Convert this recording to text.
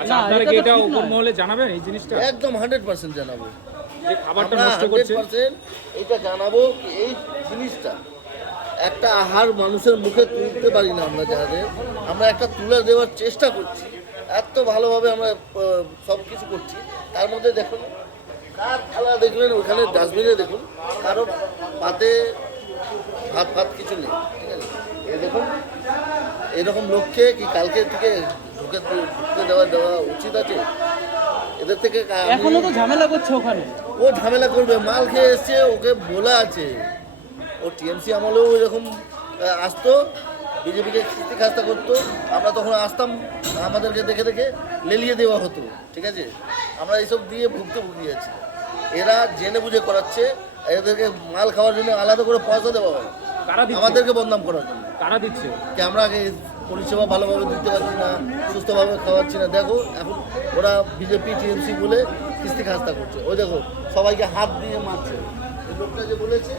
আচ্ছা, আপনারা কি এটা উপর মহলে জানাবেন এই জিনিসটা? একদম 100% জানাবো। যে খাবারটা আমরা নষ্ট করছে 100% এটা জানাবো কি এই জিনিসটা একটা আহার মানুষের মুখে তুলতে পারি না আমরা যাদের, আমরা একটা তুলে দেওয়ার চেষ্টা করছি, এত ভালোভাবে আমরা সব কিছু করছি। তার মধ্যে দেখুন কার থালা দেখবেন ওখানে ডাস্টবিনে দেখুন, কারো পাতে ভাত ভাত কিছু নেই, ঠিক আছে? এ দেখুন এরকম লোককে কি কালকে থেকে ঢুকতে দেওয়া উচিত আছে? এদের থেকে এখনো তো ঝামেলা করছে ওখানে। ও ঝামেলা করবে, মাল খেয়ে এসছে, ওকে বলা আছে। ও টিএমসি আমলেও এরকম আসতো, বিজেপিকে খিস্তি খাস্তা করতো, আমরা তখন আসতাম, আমাদেরকে দেখে দেখে লেলিয়ে দেওয়া হতো, ঠিক আছে? আমরা এইসব দিয়ে ভুগি আছি। এরা জেনে বুঝে করাচ্ছে, এদেরকে মাল খাওয়ার জন্য আলাদা করে পয়সা দেওয়া হয়, কারা দিচ্ছে? আমাদেরকে বদনাম করার জন্য। কারা দিচ্ছে? কি আমরা আগে পরিষেবা ভালোভাবে দিতে পারছি না, সুস্থভাবে খাওয়াচ্ছি না। দেখো এখন ওরা বিজেপি টিএমসি বলে কিস্তি খাস্তা করছে। ওই দেখো সবাইকে হাত দিয়ে মারছে। এই লোকটা যে বলেছে